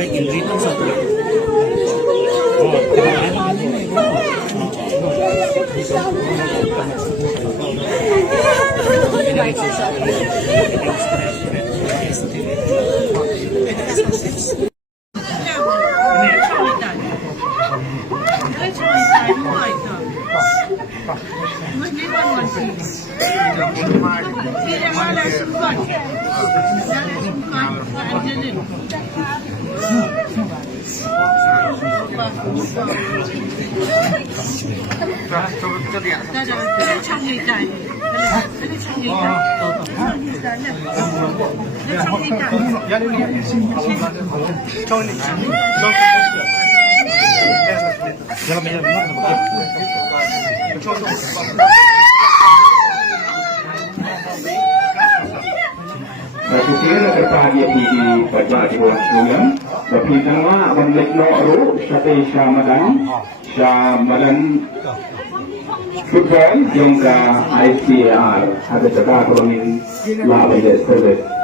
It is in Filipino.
Baik Indri itu satu. Kira kepada di baca di bulan bulan, tapi nama balik noru sate Syamadan football yang ke ICAR ada cakap orang ini lah belajar service.